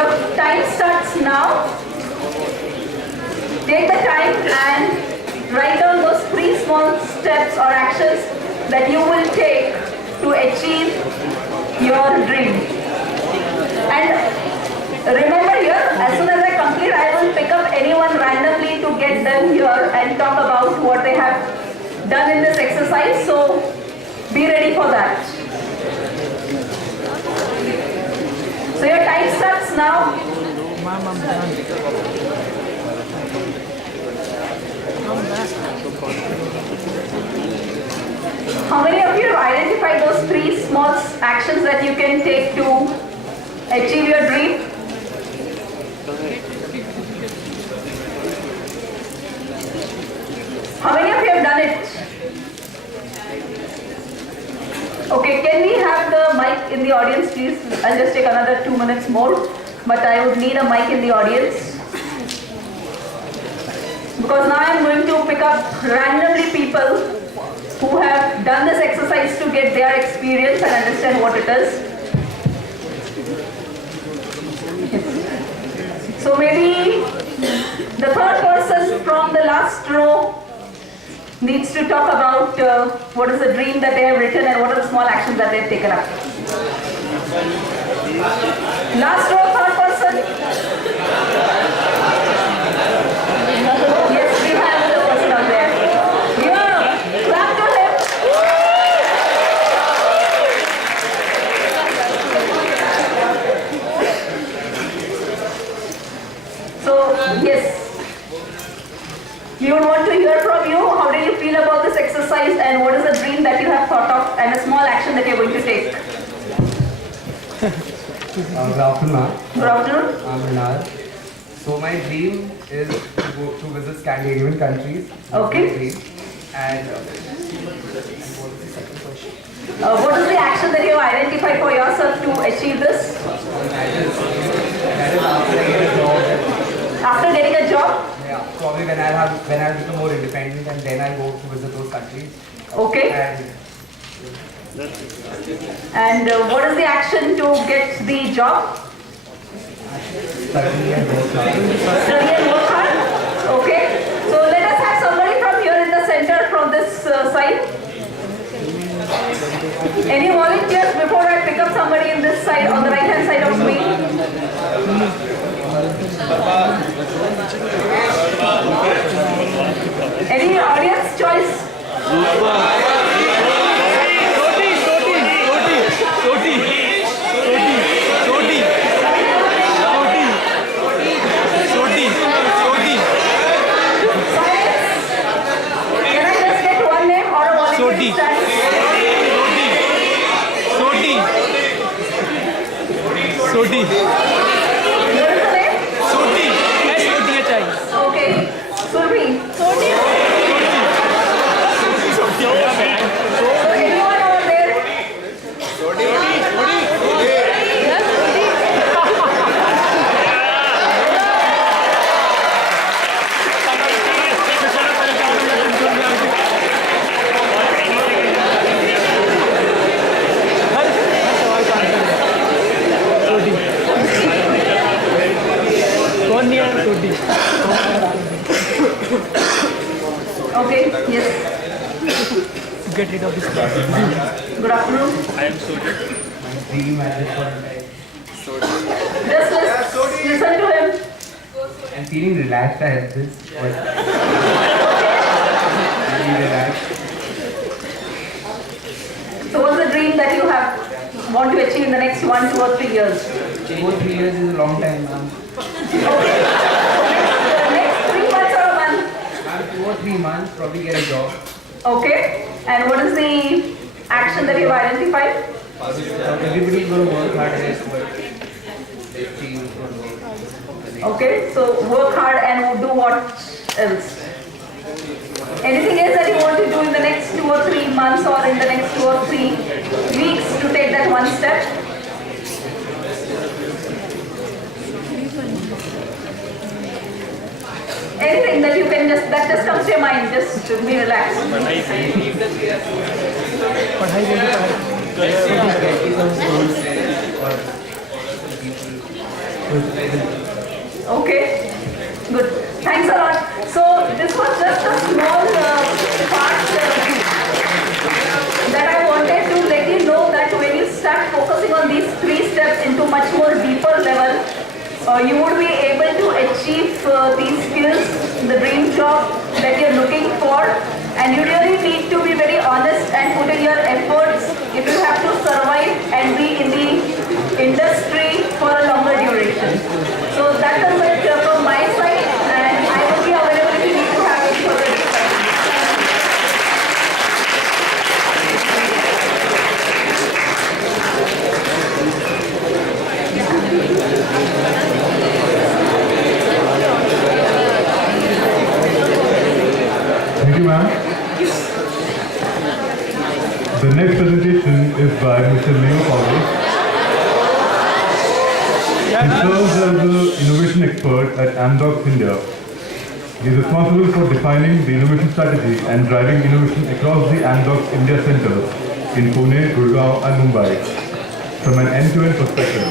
Your time starts now. Take the time and write down those 3 small steps or actions that you will take to achieve your dream. And remember here, as soon as I complete, I will pick up anyone randomly to get them here and talk about what they have done in this exercise. So be ready for that. So your time starts now. How many of you have identified those 3 small actions that you can take to achieve your dream? How many of you have done it? Okay, can we have the mic in the audience, please? I'll just take another 2 minutes more, but I would need a mic in the audience. Because now I'm going to pick up randomly people who have done this exercise to get their experience and understand what it is. So maybe the third person from the last row needs to talk about what is the dream that they have written and what are the small actions that they have taken up. Last row, third person. Yes, we have the person out there. Yeah, clap to him. So, yes. We would want to hear from you. How do you feel about this exercise and what is the dream that you have thought of and a small action that you're going to take? Good afternoon, ma'am. Good afternoon. I'm Minar. So my dream is to go to visit Scandinavian countries. Okay. And what is the second question? What is the action that you have identified for yourself to achieve this? That is after I get a job. After getting a job? Yeah, probably when I'll become more independent and then I'll go to visit those countries. Okay. And what is the action to get the job? Study and work hard. Study and work hard? Okay. So let us have somebody from here in the center from this side. Any volunteers before I pick up somebody in this side, on the right hand side of me? Any audience choice? Can I just get one name or a volunteer stand? Soti. What is the name? Soti. S-O-T-H-I. Okay. Survi. So anyone over there? Okay, yes. Get rid of this plastic. Good afternoon. I am Soti. My dream at this point in time. Just listen to him. I'm feeling relaxed. I have this. Really relaxed. So what's the dream that you have want to achieve in the next 1, 2 or 3 years? 2 or 3 years is a long time, ma'am. Okay. Next 3 months or a month? Ma'am, 2 or 3 months, probably get a job. Okay. And what is the action that you've identified? Everybody is going to work hard at it, but let's see who's going to work. Okay. So work hard and do what else? Anything else that you want to do in the next 2 or 3 months or in the next 2 or 3 weeks to take that one step? Anything that you can that just comes to your mind, just to be relaxed. Okay, good. Thanks a lot. So this was just a small part that I wanted to let you know that when you start focusing on these 3 steps into much more deeper level, you would be able to achieve these skills, the dream job that you're looking for, and you really need to be very honest and put in your efforts if you have to survive and be in the industry for a longer duration. So that is it from my side, and I will be available if you need to have any further discussion. Thank you, ma'am. The next presentation is by Mr. M2U02531. He serves as the innovation expert at Amdocs India. He is responsible for defining the innovation strategy and driving innovation across the Amdocs India centers in Pune, Gurgaon and Mumbai from an end-to-end perspective.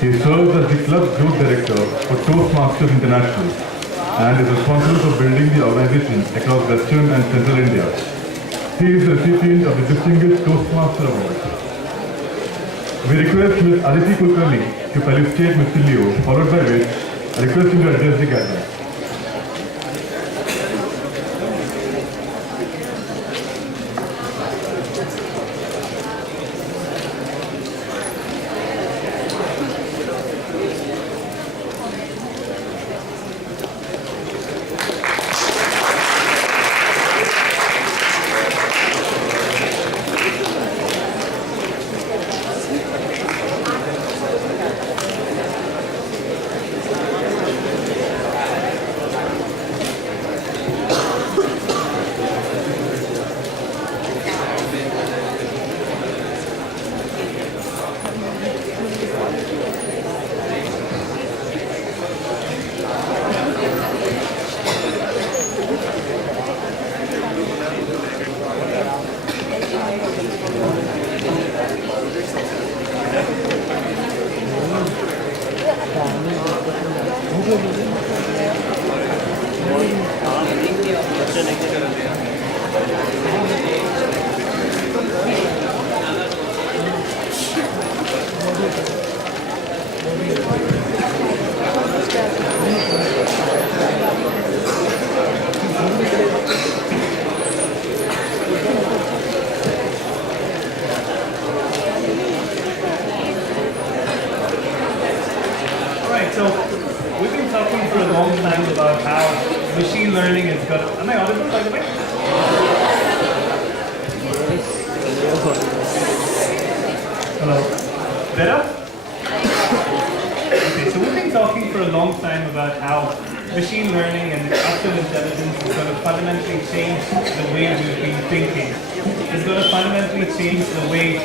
He serves as the club group director for Toastmasters International and is responsible for building the organization across Western and Central India. He is the recipient of the Distinguished Toastmaster Award. We request Ms. Aditi Kulkarni to felicitate Mr. Leo, followed by which I request him to address the gathering. Alright, so we've been talking for a long time about how machine learning is good. Am I audible, by the way? Hello? Better? Okay, so we've been talking for a long time about how machine learning and artificial intelligence is going to fundamentally change the way we've been thinking. It's going to fundamentally change the way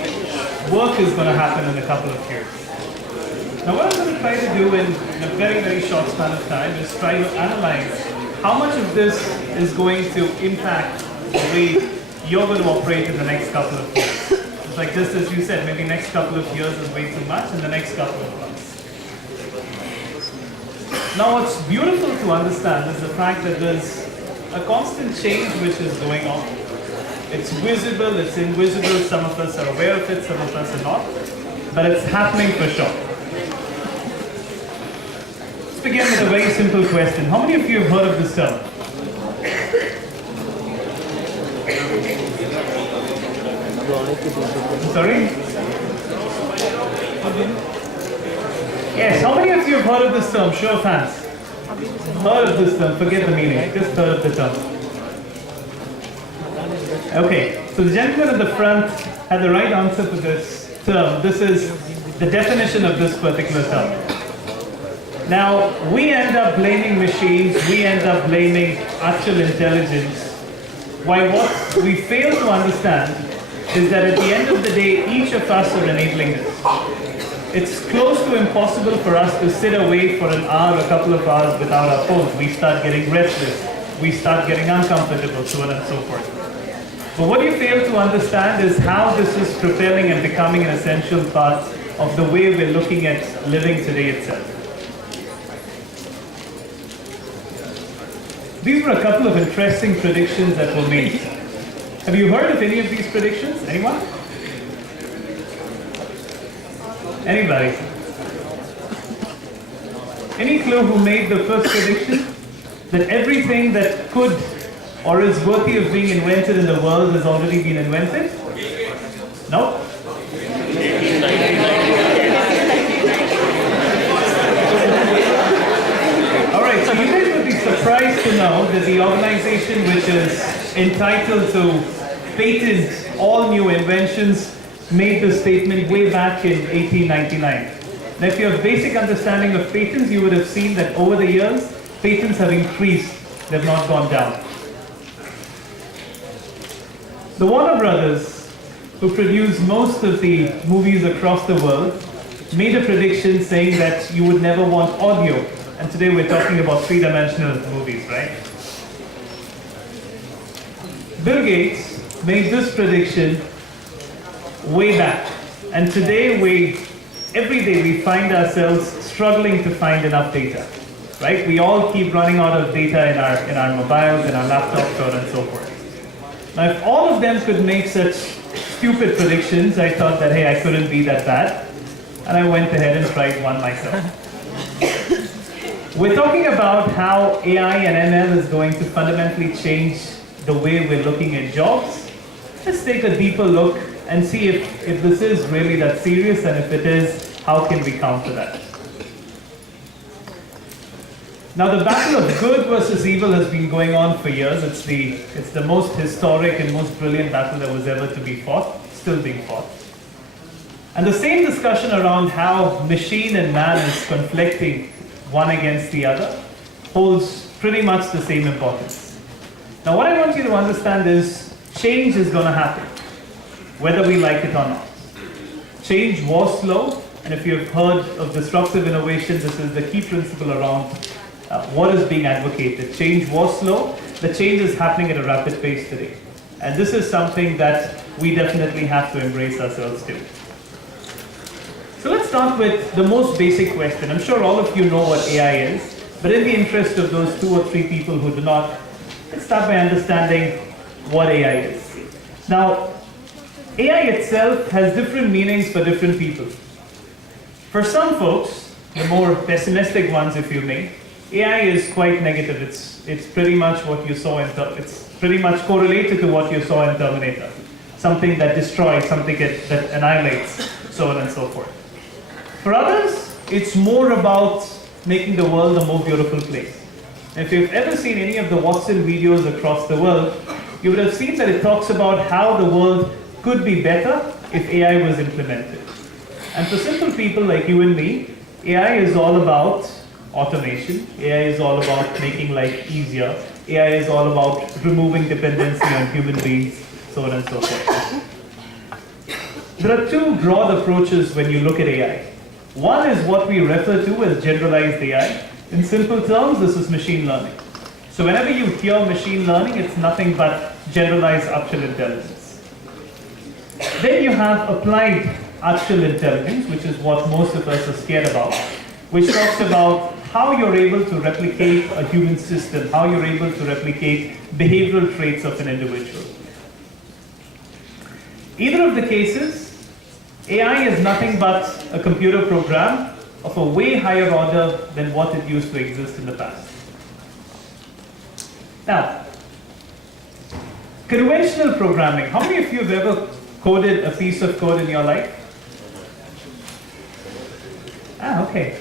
work is going to happen in a couple of years. Now what I'm going to try to do in a very, very short span of time is try to analyze how much of this is going to impact the way you're going to operate in the next couple of years. It's like just as you said, maybe next couple of years is way too much, in the next couple of months. Now what's beautiful to understand is the fact that there's a constant change which is going on. It's visible, it's invisible, some of us are aware of it, some of us are not, but it's happening for sure. Let's begin with a very simple question. How many of you have heard of this term? Sorry? Yes, how many of you have heard of this term? Show of hands. Heard of this term, forget the meaning, just heard of the term. Okay, so the gentleman at the front had the right answer for this term. This is the definition of this particular term. Now, we end up blaming machines, we end up blaming artificial intelligence, while what we fail to understand is that at the end of the day, each of us are enabling this. It's close to impossible for us to sit away for an hour, a couple of hours without our phones. We start getting restless, we start getting uncomfortable, so on and so forth. But what you fail to understand is how this is propelling and becoming an essential part of the way we're looking at living today itself. These were a couple of interesting predictions that were made. Have you heard of any of these predictions? Anyone? Anybody? Any clue who made the first prediction? That everything that could or is worthy of being invented in the world has already been invented? No? Alright, so you guys would be surprised to know that the organization which is entitled to patent all new inventions made this statement way back in 1899. Now, if you have basic understanding of patents, you would have seen that over the years, patents have increased, they have not gone down. The Warner Brothers, who produce most of the movies across the world, made a prediction saying that you would never want audio. And today we're talking about three-dimensional movies, right? Bill Gates made this prediction way back. And today every day we find ourselves struggling to find enough data, right? We all keep running out of data in our mobiles, in our laptops, so on and so forth. Now, if all of them could make such stupid predictions, I thought that, hey, I couldn't be that bad. And I went ahead and tried one myself. We're talking about how AI and ML is going to fundamentally change the way we're looking at jobs. Let's take a deeper look and see if this is really that serious, and if it is, how can we counter that? Now, the battle of good versus evil has been going on for years. It's the most historic and most brilliant battle that was ever to be fought, still being fought. And the same discussion around how machine and man is conflicting one against the other holds pretty much the same importance. Now, what I want you to understand is change is going to happen, whether we like it or not. Change was slow, and if you've heard of disruptive innovation, this is the key principle around what is being advocated. Change was slow, the change is happening at a rapid pace today. And this is something that we definitely have to embrace ourselves too. So let's start with the most basic question. I'm sure all of you know what AI is, but in the interest of those 2 or 3 people who do not, let's start by understanding what AI is. Now, AI itself has different meanings for different people. For some folks, the more pessimistic ones if you may, AI is quite negative. It's pretty much what you saw it's pretty much correlated to what you saw in Terminator. Something that destroys, something that annihilates, so on and so forth. For others, it's more about making the world a more beautiful place. If you've ever seen any of the Watson videos across the world, you would have seen that it talks about how the world could be better if AI was implemented. And for simple people like you and me, AI is all about automation. AI is all about making life easier. AI is all about removing dependency on human beings, so on and so forth. There are 2 broad approaches when you look at AI. One is what we refer to as generalized AI. In simple terms, this is machine learning. So whenever you hear machine learning, it's nothing but generalized artificial intelligence. Then you have applied artificial intelligence, which is what most of us are scared about, which talks about how you're able to replicate a human system, how you're able to replicate behavioral traits of an individual. Either of the cases, AI is nothing but a computer program of a way higher order than what it used to exist in the past. Now, conventional programming. How many of you have ever coded a piece of code in your life? Okay.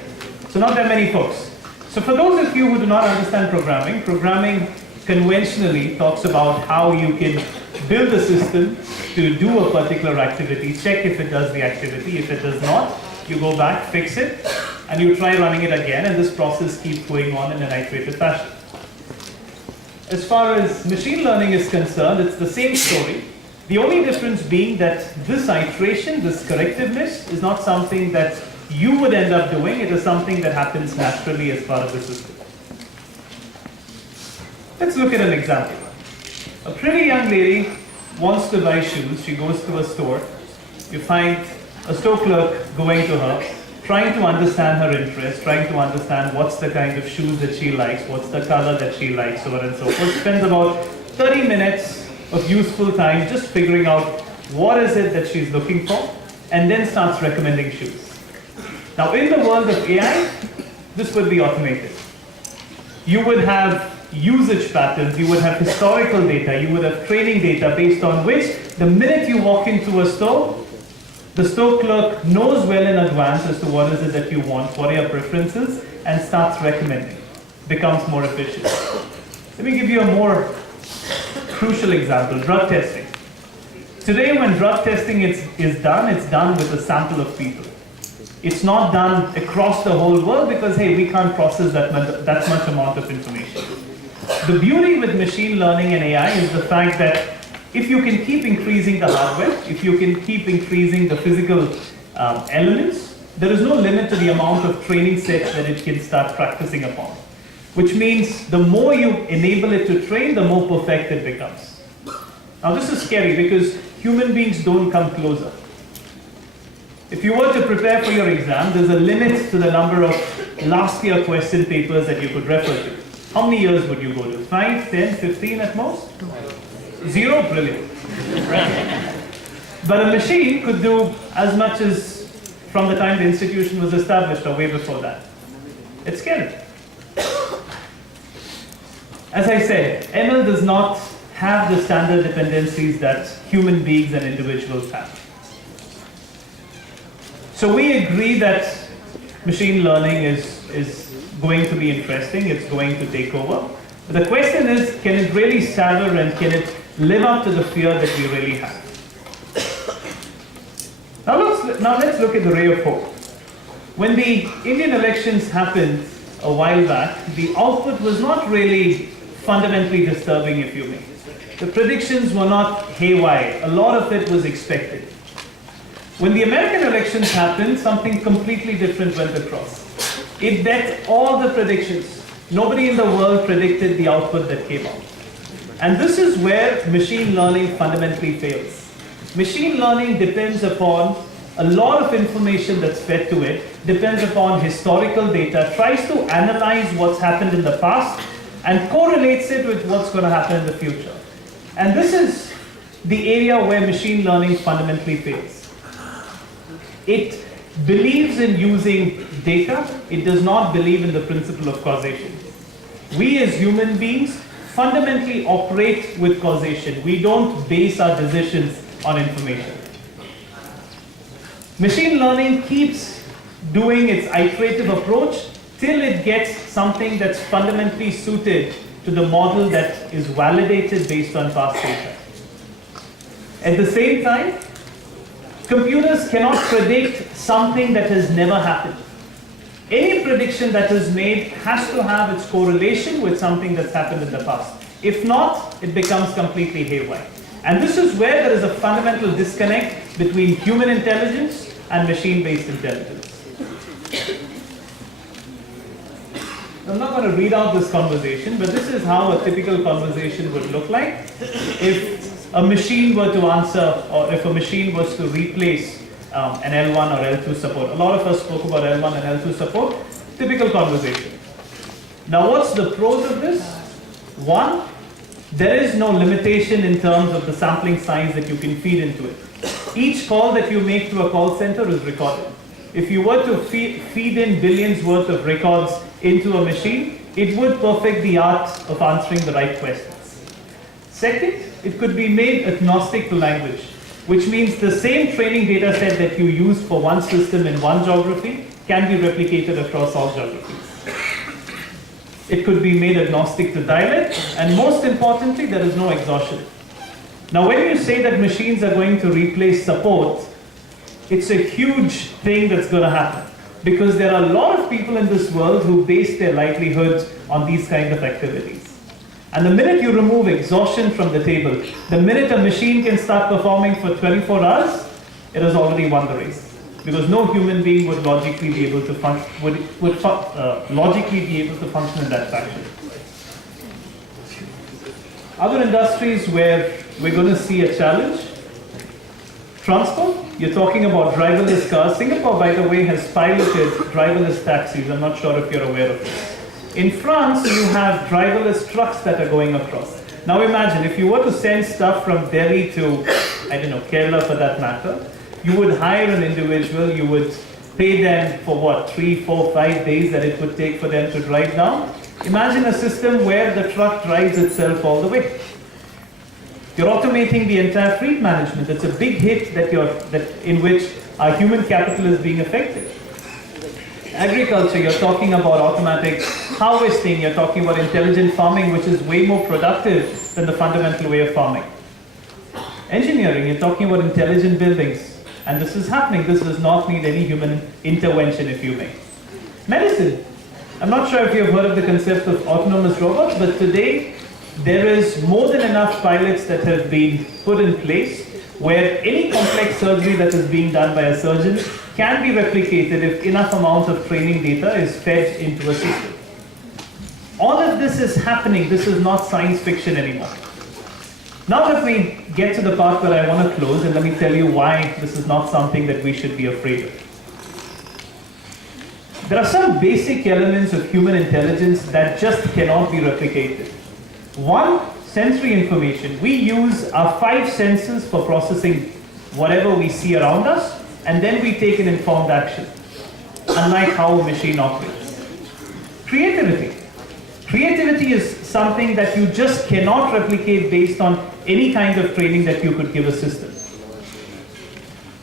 So not that many folks. So for those of you who do not understand programming, programming conventionally talks about how you can build a system to do a particular activity, check if it does the activity. If it does not, you go back, fix it, and you try running it again, and this process keeps going on in an iterative fashion. As far as machine learning is concerned, it's the same story. The only difference being that this iteration, this correctiveness, is not something that you would end up doing. It is something that happens naturally as part of the system. Let's look at an example. A pretty young lady wants to buy shoes. She goes to a store. You find a store clerk going to her, trying to understand her interest, trying to understand what's the kind of shoes that she likes, what's the color that she likes, so on and so forth. Spends about 30 minutes of useful time just figuring out what is it that she's looking for, and then starts recommending shoes. Now, in the world of AI, this would be automated. You would have usage patterns, you would have historical data, you would have training data based on which the minute you walk into a store, the store clerk knows well in advance as to what is it that you want, what are your preferences, and starts recommending. Becomes more efficient. Let me give you a more crucial example, drug testing. Today when drug testing is done, it's done with a sample of people. It's not done across the whole world because, hey, we can't process that much amount of information. The beauty with machine learning and AI is the fact that if you can keep increasing the hardware, if you can keep increasing the physical elements, there is no limit to the amount of training sets that it can start practicing upon. Which means the more you enable it to train, the more perfect it becomes. Now this is scary because human beings don't come closer. If you were to prepare for your exam, there's a limit to the number of last year question papers that you could refer to. How many years would you go to? 5, 10, 15 at most? 0? Brilliant. But a machine could do as much as from the time the institution was established or way before that. It's scary. As I said, ML does not have the standard dependencies that human beings and individuals have. So we agree that machine learning is going to be interesting, it's going to take over. But the question is, can it really savor and can it live up to the fear that we really have? Now let's look at the ray of hope. When the Indian elections happened a while back, the output was not really fundamentally disturbing, if you may. The predictions were not haywire. A lot of it was expected. When the American elections happened, something completely different went across. It bet all the predictions. Nobody in the world predicted the output that came out. And this is where machine learning fundamentally fails. Machine learning depends upon a lot of information that's fed to it, depends upon historical data, tries to analyze what's happened in the past, and correlates it with what's going to happen in the future. And this is the area where machine learning fundamentally fails. It believes in using data, it does not believe in the principle of causation. We as human beings fundamentally operate with causation. We don't base our decisions on information. Machine learning keeps doing its iterative approach till it gets something that's fundamentally suited to the model that is validated based on past data. At the same time, computers cannot predict something that has never happened. Any prediction that is made has to have its correlation with something that's happened in the past. If not, it becomes completely haywire. And this is where there is a fundamental disconnect between human intelligence and machine-based intelligence. I'm not going to read out this conversation, but this is how a typical conversation would look like if a machine were to answer, or if a machine was to replace an L1 or L2 support. A lot of us spoke about L1 and L2 support. Typical conversation. Now, what's the pros of this? One, there is no limitation in terms of the sampling size that you can feed into it. Each call that you make to a call center is recorded. If you were to feed in billions worth of records into a machine, it would perfect the art of answering the right questions. Second, it could be made agnostic to language, which means the same training data set that you use for one system in one geography can be replicated across all geographies. It could be made agnostic to dialect, and most importantly, there is no exhaustion. Now, when you say that machines are going to replace support, it's a huge thing that's going to happen, because there are a lot of people in this world who base their livelihoods on these kind of activities. And the minute you remove exhaustion from the table, the minute a machine can start performing for 24 hours, it has already won the race. Because no human being would logically be able to function in that fashion. Other industries where we're going to see a challenge: transport. you're talking about driverless cars. Singapore, by the way, has piloted driverless taxis. I'm not sure if you're aware of this. In France, you have driverless trucks that are going across. Now imagine, if you were to send stuff from Delhi to, I don't know, Kerala for that matter, you would hire an individual, you would pay them for what, 3, 4, 5 days that it would take for them to drive down. Imagine a system where the truck drives itself all the way. You're automating the entire fleet management. It's a big hit in which our human capital is being affected. Agriculture, you're talking about automatic harvesting, you're talking about intelligent farming, which is way more productive than the fundamental way of farming. Engineering, you're talking about intelligent buildings, and this is happening. This does not need any human intervention, if you may. Medicine, I'm not sure if you've heard of the concept of autonomous robots, but today there is more than enough pilots that have been put in place where any complex surgery that is being done by a surgeon can be replicated if enough amount of training data is fed into a system. All of this is happening. This is not science fiction anymore. Now let me get to the part where I want to close, and let me tell you why this is not something that we should be afraid of. There are some basic elements of human intelligence that just cannot be replicated. One, sensory information. We use our 5 senses for processing whatever we see around us, and then we take an informed action, unlike how a machine operates. Creativity. Creativity is something that you just cannot replicate based on any kind of training that you could give a system.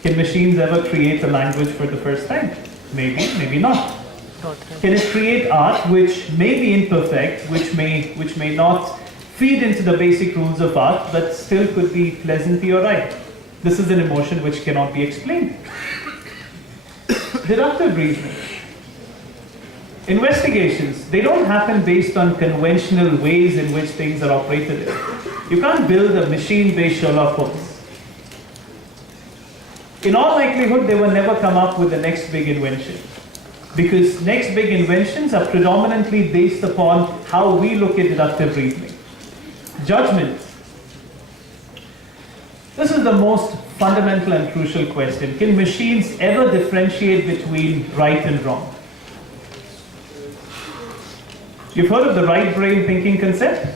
Can machines ever create a language for the first time? Maybe, maybe not. Can it create art which may be imperfect, which may not feed into the basic rules of art, but still could be pleasantly alright? This is an emotion which cannot be explained. Deductive reasoning. Investigations, they don't happen based on conventional ways in which things are operated in. You can't build a machine-based Sherlock Holmes. In all likelihood, they will never come up with the next big invention, because next big inventions are predominantly based upon how we look at deductive reasoning. Judgment. This is the most fundamental and crucial question. Can machines ever differentiate between right and wrong? You've heard of the right brain thinking concept?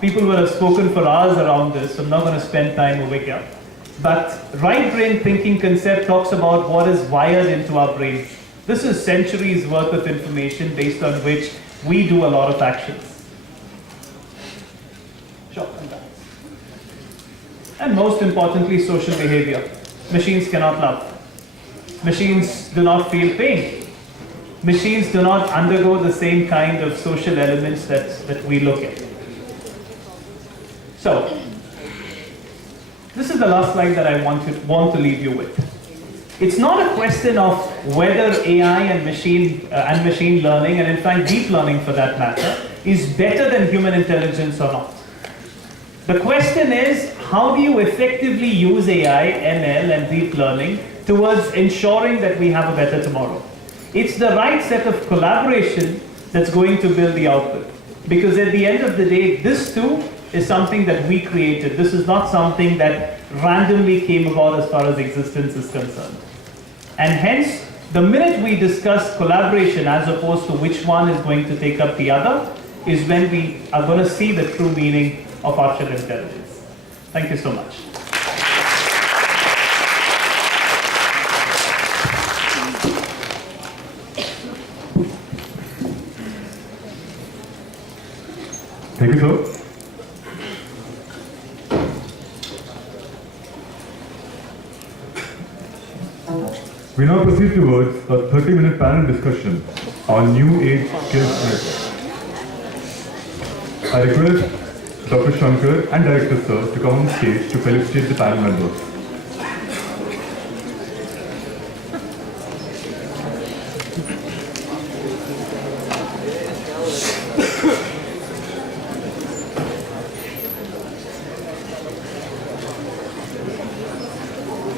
People will have spoken for hours around this, so I'm not going to spend time over here. But right brain thinking concept talks about what is wired into our brains. This is centuries worth of information based on which we do a lot of actions. And most importantly, social behavior. Machines cannot love. Machines do not feel pain. Machines do not undergo the same kind of social elements that we look at. So, this is the last slide that I want to leave you with. It's not a question of whether AI and machine learning, and in fact deep learning for that matter, is better than human intelligence or not. The question is, how do you effectively use AI, ML, and deep learning towards ensuring that we have a better tomorrow? It's the right set of collaboration that's going to build the output. Because at the end of the day, this too is something that we created. This is not something that randomly came about as far as existence is concerned. And hence, the minute we discuss collaboration as opposed to which one is going to take up the other, is when we are going to see the true meaning of artificial intelligence. Thank you so much. Thank you, sir. We now proceed towards a 30-minute panel discussion on New Age Skills Network. I request Dr. Shankar and Director Sir to come on stage to felicitate the panel members.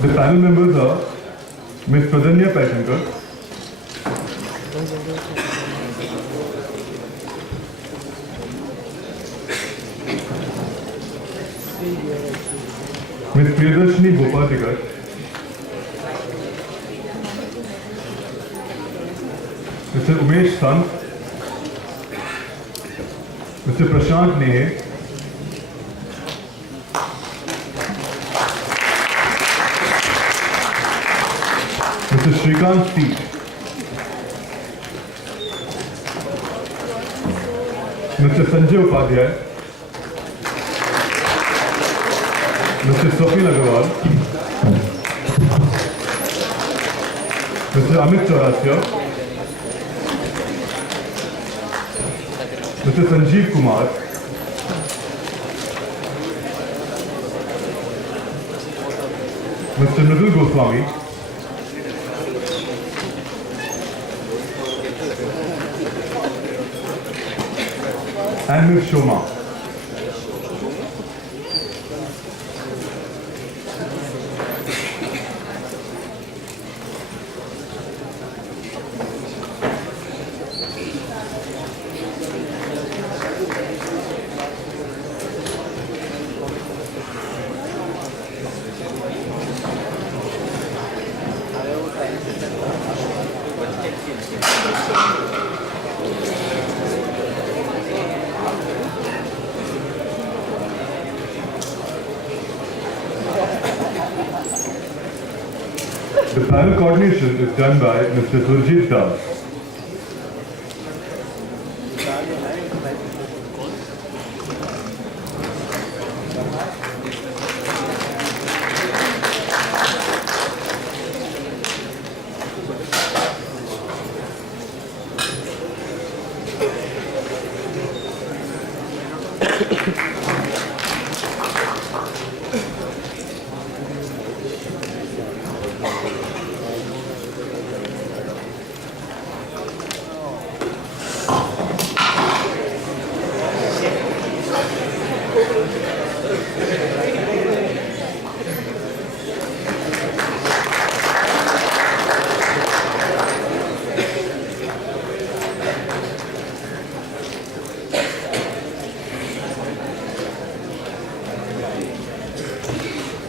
The panel members are Ms. Pradanya Paishankar, Ms. Priyadarshini Bopatikar, Mr. Umesh Sant, Mr. Prashant Nehe, Mr. Shrikant T, Mr. Sanjay Upadhyay, Mr. Sofin Agarwal, Mr. Amit Chaurasia, Mr. Sanjeev Kumar, Mr. Mridul Goswami, and Ms. Shoma. The panel coordination is done by Mr. Surjit Das.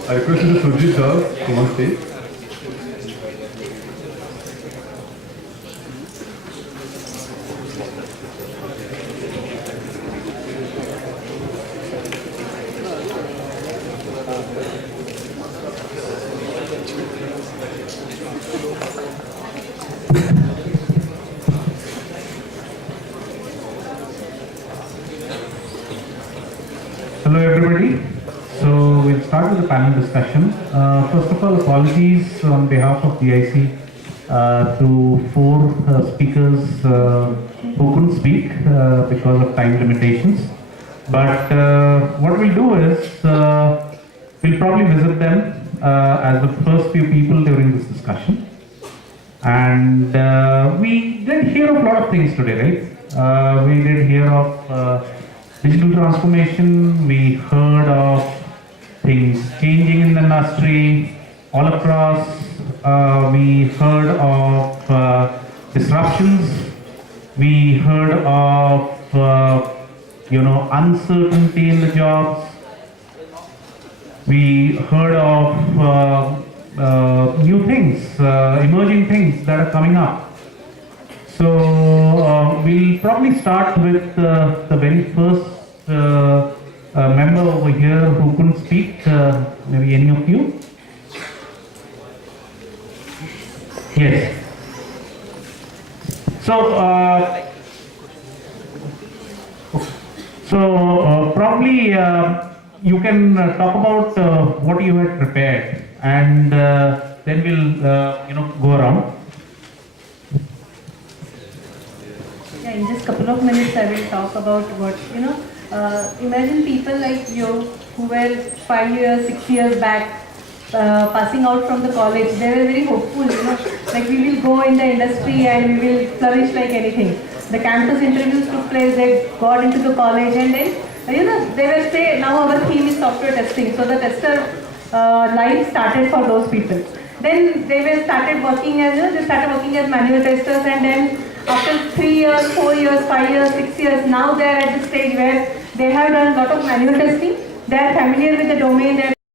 I request Mr. Surjit Das to come on stage. Hello everybody. So we'll start with the panel discussion. First of all, apologies on behalf of DIC to four speakers who couldn't speak because of time limitations. But what we'll do is we'll probably visit them as the first few people during this discussion. And we did hear of a lot of things today, right? We did hear of digital transformation, we heard of things changing in the industry all across, we heard of disruptions, we heard of uncertainty in the jobs, we heard of new things, emerging things that are coming up. So we'll probably start with the very first member over here who couldn't speak, maybe any of you? Yes. So probably you can talk about what you had prepared, and then we'll go around. Yeah, in just couple of minutes I will talk about what, imagine people like you who were 5 years, 6 years back passing out from the college. They were very hopeful, like we will go in the industry and we will flourish like anything. The campus interviews took place, they got into the college, and then, they will say now our theme is software testing. So the tester life started for those people. Then they were started working as manual testers, and then after 3 years, 4 years, 5 years, 6 years, now they are at the stage where they have done a lot of manual testing. They are familiar with the domain.